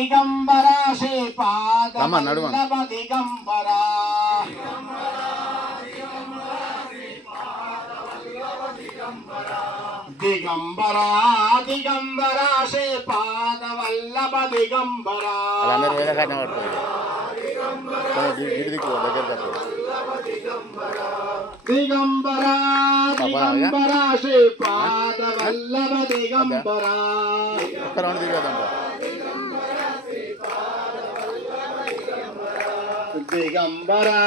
దిగంబరా శ్రీపాద వల్లభ దిగంబరా దిగంబరా దిగంబరా శ్రీపాద వల్లభ దిగంబరా దిగంబరా దిగంబరా శ్రీపాద వల్లభ దిగంబరా దిగంబరా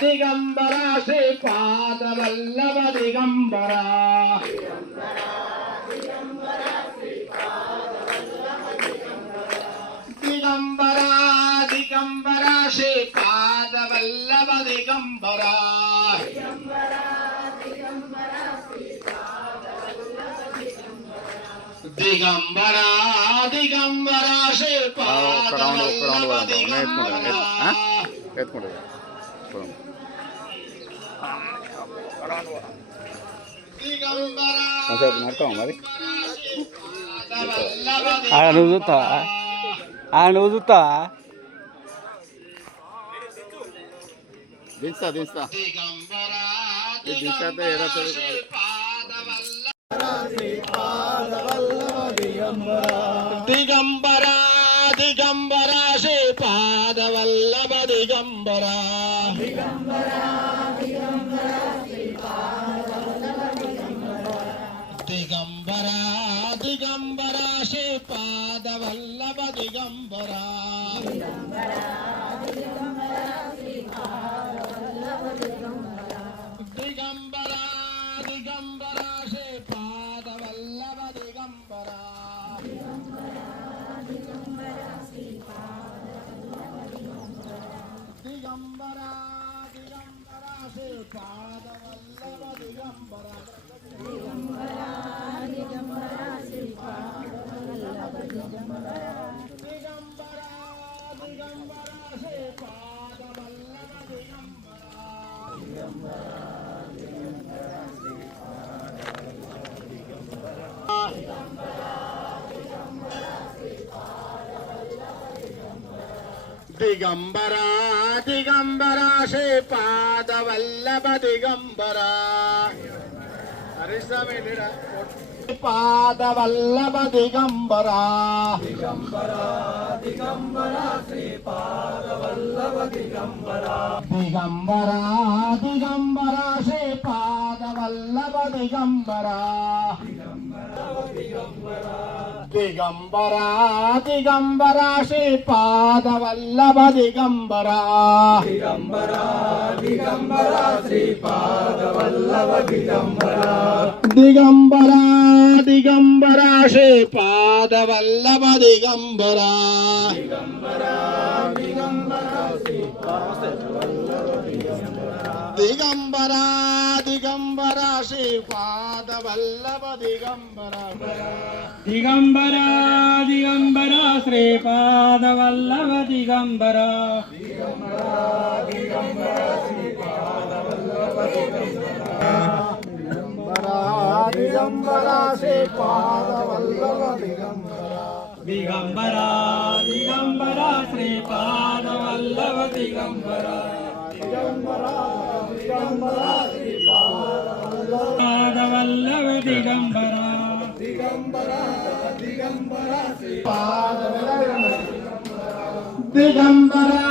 దిగంబరా శ్రీపాద వల్లభ దిగంబరా దిగంబరా దిగంబరా శ్రీపాద వల్లభ దిగంబరా దిగంబరా దిగంబరా శ్రీపాద వల్లభ దిగంబరా నువ్వు చూస్తావా నువ్వు చూస్తావా దించుతా దించుతా దించాతే దిగంబరా దిగంబరా శ్రీపాద వల్లభ దిగంబరా దిగంబరా దిగంబరా శ్రీపాద వల్లభ దిగంబరా దిగంబరా దిగంబరా శ్రీపాద వల్లభ దిగంబరా దిగంబరా దిగంబరా శ్రీపాద వల్లభ దిగంబరా దిగంబరా దిగంబరా శ్రీపాద వల్లభ దిగంబరా దిగంబరా దిగంబరా శ్రీపాద వల్లభ దిగంబరా దిగంబరా దిగంబరా శ్రీపాద వల్లభ దిగంబరా శ్రీపాద వల్లభ దిగంబరా దిగంబరా దిగంబరా శ్రీపాద వల్లభ దిగంబరా దిగంబరా దిగంబరా శ్రీపాద వల్లభ దిగంబరా దిగంబరా దిగంబరా శ్రీపాద వల్లభ దిగంబరా దిగంబరా దిగంబరా శ్రీపాద వల్లభ దిగంబరా దిగంబరా దిగంబరా శ్రీపాద వల్లభ దిగంబరా దిగంబరా దిగంబరా దిగంబరా దిగంబరా శ్రీపాద వల్లభ దిగంబరా దిగంబరా దిగంబరా శ్రీపాద వల్లభ దిగంబరా దిగంబరా దిగంబరా శ్రీపాద వల్లభ దిగంబరా దిగంబరా శ్రీపాద వల్లభ దిగంబరా దిగంబరా దిగంబరా శ్రీపాద వల్లభ దిగంబరా దిగంబరా దిగంబరా శ్రీపాద వల్లభ దిగంబరా దిగంబరా దిగంబరా శ్రీపాద దిగంబరా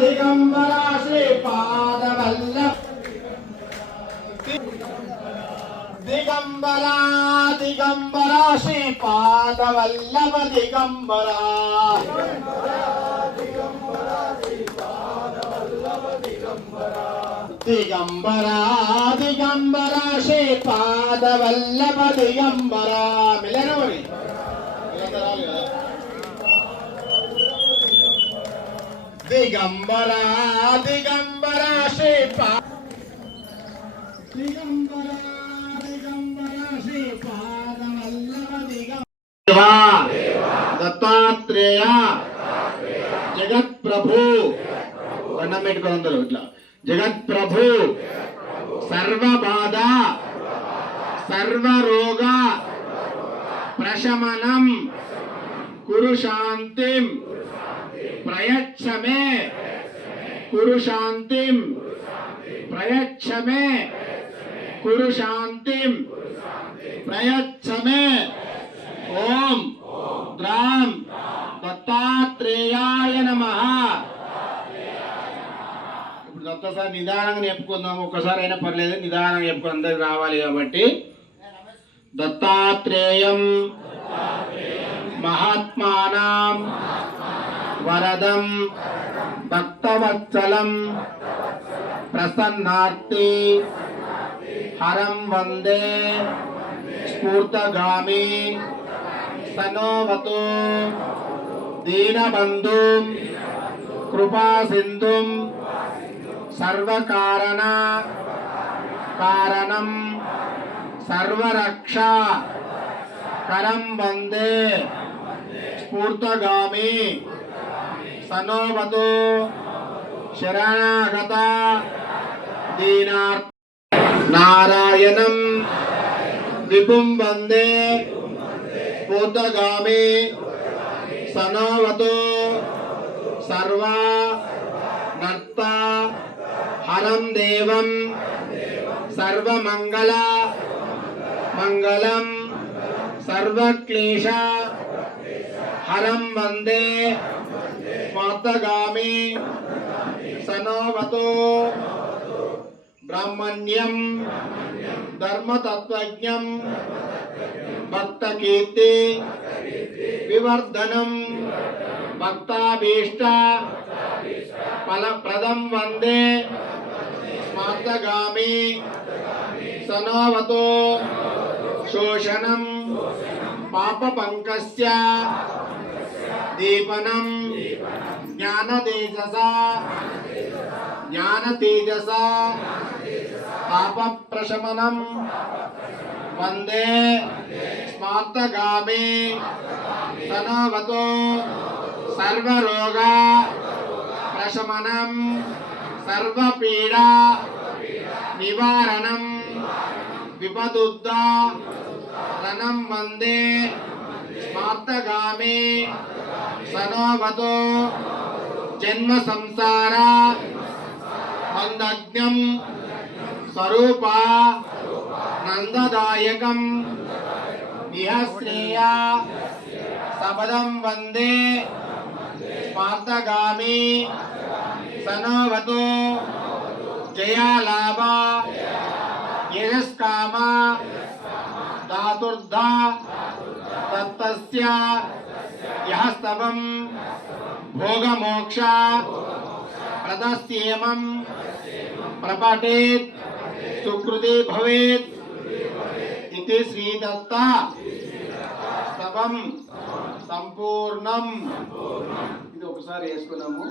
దిగంబరా శ్రీపాద వల్లభ దిగంబరా దిగంబరా శ్రీపాద వల్లభ దిగంబరా దిగంబరా దిగంబరా శ్రీపాద వల్లభ దిగంబరా మిలేనా మరి దిగంబరా దిగంబరా శ్రీపాద దిగంబరా దిగంబరా శ్రీపాద వల్లభ దిగంబరా దత్తాత్రేయ జగత్ ప్రభు దండం పెట్టుకోందరూ ఇట్లా జగత్ ప్రభు సర్వబాధ సర్వరోగ ప్రశమనం కురు శాంతిం ప్రయచ్చ మే కురు శాంతిం ప్రయచ్చ మే కురు శాంతిం ప్రయచ్చ మే ఓం ద్రాం దత్తాత్రేయాయ నమః. ఇప్పుడు దత్తసారి నిదానంగా చెప్పుకుందాము, ఒక్కసారి అయినా పర్లేదు, నిదానంగా చెప్పుకుని అందరికి రావాలి కాబట్టి. దత్తాత్రేయం మహాత్మానాం వరదం భక్తవత్సలం ప్రసన్నార్తి హరం వందే స్ఫూర్తగామి సనోవతు దీనబంధుం కృపాసింధుం సర్వకారణ కారణం సర్వరక్ష కరం వందే స్ఫూర్తగామి సనోవతు శరణాగత దీనార్త నారాయణం విభుం వందే స్ఫూర్తగామి సనోవతు సర్వా నర్త హరం దేవం సర్వమంగళ మంగళం సర్వక్లేశ హరం వందే స్ఫూర్తగామి సనోవతు బ్రాహ్మణ్యం ధర్మతత్వజ్ఞం భక్తకీర్తి వివర్ధనం భక్తాభీష్ట ఫలప్రదం వందే స్ఫూర్తగామి సనోవతు శోషణం పాపపంకస్య దీపనం జ్ఞానతేజస పాపప్రశమనం వందే స్ఫూర్తగామి సనోవతు సర్వరోగ ప్రశమనం సర్వపీడా నివారణం విపదుద్ధరణం వందే స్ఫూర్తగామి సనోవతు జన్మ సంసార బంధజ్ఞం స్వరూప నందదాయకం నిహశ్రేయ సపదం వందే స్ఫూర్తగామి సనోవతు జయాలాభ యశస్కామ ధాతుర్ధ దత్తస్య యహస్తవం భోగమోక్ష ప్రదస్యేమం ప్రపఠేత్ సుకృతి భవేత్ ఇది శ్రీదత్త స్తవం సంపూర్ణం. ఇది ఒకసారి వేసుకున్నాము.